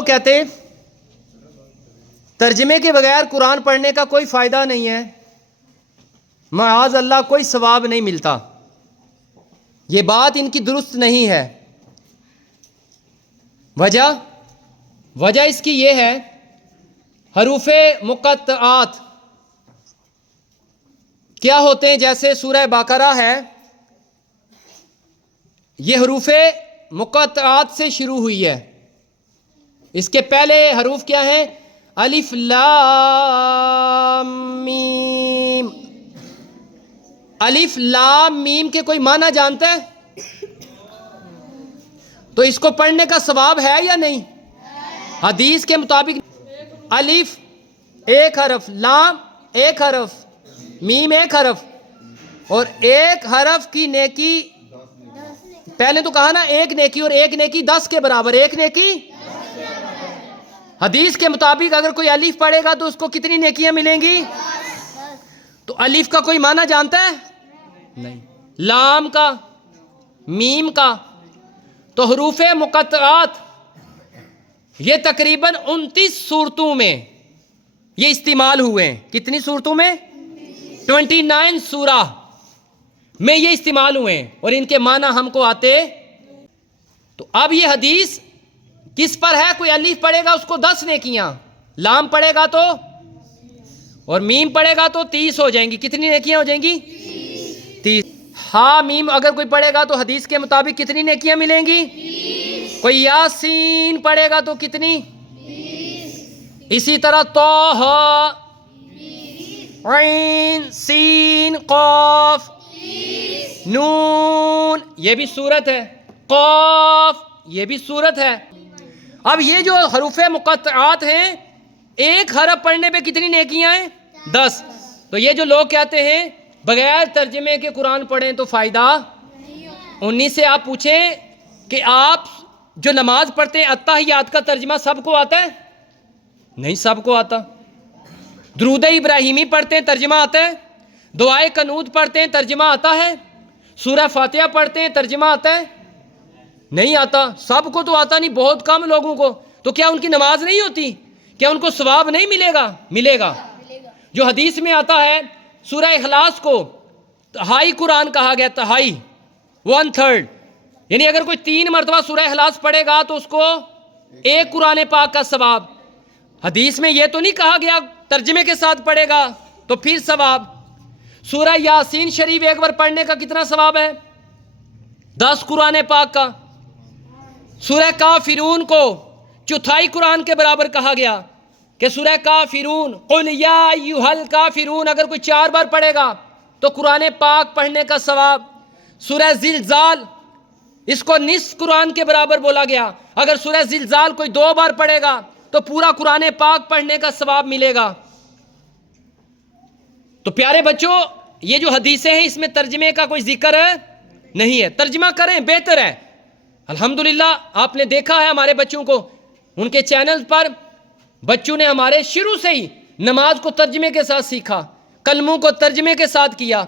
لوگ کہتے ہیں ترجمے کے بغیر قرآن پڑھنے کا کوئی فائدہ نہیں ہے، معاذ اللہ کوئی ثواب نہیں ملتا. یہ بات ان کی درست نہیں ہے. وجہ اس کی یہ ہے، حروف مقطعات کیا ہوتے ہیں؟ جیسے سورہ بقرہ ہے، یہ حروف مقطعات سے شروع ہوئی ہے. اس کے پہلے حروف کیا ہیں؟ الف لام میم. الف لام میم کے کوئی معنی جانتا ہے؟ تو اس کو پڑھنے کا ثواب ہے یا نہیں؟ حدیث کے مطابق الف ایک حرف، لام ایک حرف، میم ایک حرف، اور ایک حرف کی نیکی، پہلے تو کہا نا ایک نیکی، اور ایک نیکی 10 کے برابر، ایک نیکی. حدیث کے مطابق اگر کوئی الف پڑھے گا تو اس کو کتنی نیکیاں ملیں گی؟ تو الف کا کوئی معنی جانتا ہے؟ نہیں. لام کا، میم کا. تو حروف مقطعات یہ تقریباً 29 صورتوں میں یہ استعمال ہوئے ہیں. کتنی صورتوں میں؟ 29 سورہ میں یہ استعمال ہوئے ہیں، اور ان کے معنی ہم کو آتے. تو اب یہ حدیث کس پر ہے؟ کوئی الف پڑھے گا اس کو 10 نیکیاں، لام پڑھے گا تو، اور میم پڑھے گا تو 30 ہو جائیں گی. کتنی نیکیاں ہو جائیں گی؟ 30. ہاں میم اگر کوئی پڑھے گا تو حدیث کے مطابق کتنی نیکیاں ملیں گی؟ کوئی یاسین پڑھے گا تو کتنی؟ اسی طرح طہ، عین، سین، قاف، نون یہ بھی سورت ہے، قاف یہ بھی سورت ہے. اب یہ جو حروف مقطعات ہیں، ایک حرف پڑھنے پہ کتنی نیکیاں ہیں؟ 10. تو یہ جو لوگ کہتے ہیں بغیر ترجمے کے قرآن پڑھیں تو فائدہ، انہی سے آپ پوچھیں کہ آپ جو نماز پڑھتے ہیں اتحیات کا ترجمہ سب کو آتا ہے؟ نہیں سب کو آتا. درود ابراہیمی پڑھتے ہیں ترجمہ آتا ہے؟ دعائے قنوت پڑھتے ہیں ترجمہ آتا ہے؟ سورہ فاتحہ پڑھتے ہیں ترجمہ آتا ہے؟ نہیں آتا. سب کو تو آتا نہیں، بہت کم لوگوں کو. تو کیا ان کی نماز نہیں ہوتی؟ کیا ان کو ثواب نہیں ملے گا؟ ملے گا. جو حدیث میں آتا ہے سورہ اخلاص کو تہائی قرآن کہا گیا، تہائی، 1/3. یعنی اگر کوئی 3 مرتبہ سورہ اخلاص پڑھے گا تو اس کو ایک قرآن پاک کا ثواب. حدیث میں یہ تو نہیں کہا گیا ترجمے کے ساتھ پڑھے گا تو پھر ثواب. سورہ یاسین شریف ایک بار پڑھنے کا کتنا ثواب ہے؟ 10 قرآن پاک کا. سورہ کافرون کو چوتھائی قرآن کے برابر کہا گیا کہ سورہ کافرون، قل یا ایھا الکافرون اگر کوئی 4 بار پڑھے گا تو قرآن پاک پڑھنے کا ثواب. سورہ زلزال اس کو نصف قرآن کے برابر بولا گیا، اگر سورہ زلزال کوئی 2 بار پڑھے گا تو پورا قرآن پاک پڑھنے کا ثواب ملے گا. تو پیارے بچوں یہ جو حدیثیں ہیں اس میں ترجمے کا کوئی ذکر نہیں ہے. ترجمہ کریں بہتر ہے. الحمدللہ آپ نے دیکھا ہے ہمارے بچوں کو، ان کے چینل پر بچوں نے ہمارے شروع سے ہی نماز کو ترجمے کے ساتھ سیکھا، کلموں کو ترجمے کے ساتھ کیا،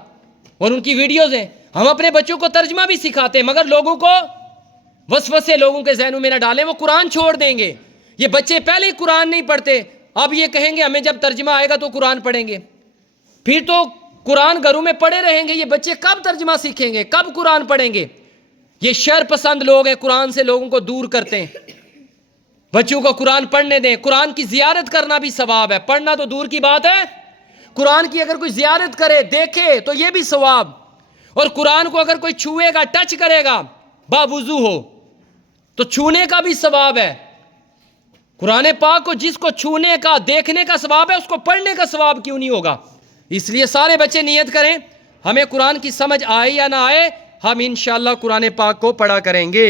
اور ان کی ویڈیوز ہیں. ہم اپنے بچوں کو ترجمہ بھی سکھاتے ہیں، مگر لوگوں کو وسوسے لوگوں کے ذہنوں میں نہ ڈالیں، وہ قرآن چھوڑ دیں گے. یہ بچے پہلے ہی قرآن نہیں پڑھتے، اب یہ کہیں گے ہمیں جب ترجمہ آئے گا تو قرآن پڑھیں گے. پھر تو قرآن گھروں میں پڑھے رہیں گے، یہ بچے کب ترجمہ سیکھیں گے، کب قرآن پڑھیں گے؟ یہ شر پسند لوگ ہیں، قرآن سے لوگوں کو دور کرتے ہیں. بچوں کو قرآن پڑھنے دیں. قرآن کی زیارت کرنا بھی ثواب ہے، پڑھنا تو دور کی بات ہے. قرآن کی اگر کوئی زیارت کرے، دیکھے تو یہ بھی ثواب. اور قرآن کو اگر کوئی چھوئے گا، ٹچ کرے گا، باوضو ہو تو چھونے کا بھی ثواب ہے. قرآن پاک کو جس کو چھونے کا، دیکھنے کا ثواب ہے، اس کو پڑھنے کا ثواب کیوں نہیں ہوگا؟ اس لیے سارے بچے نیت کریں، ہمیں قرآن کی سمجھ آئے یا نہ آئے، ہم انشاءاللہ قرآن پاک کو پڑھا کریں گے.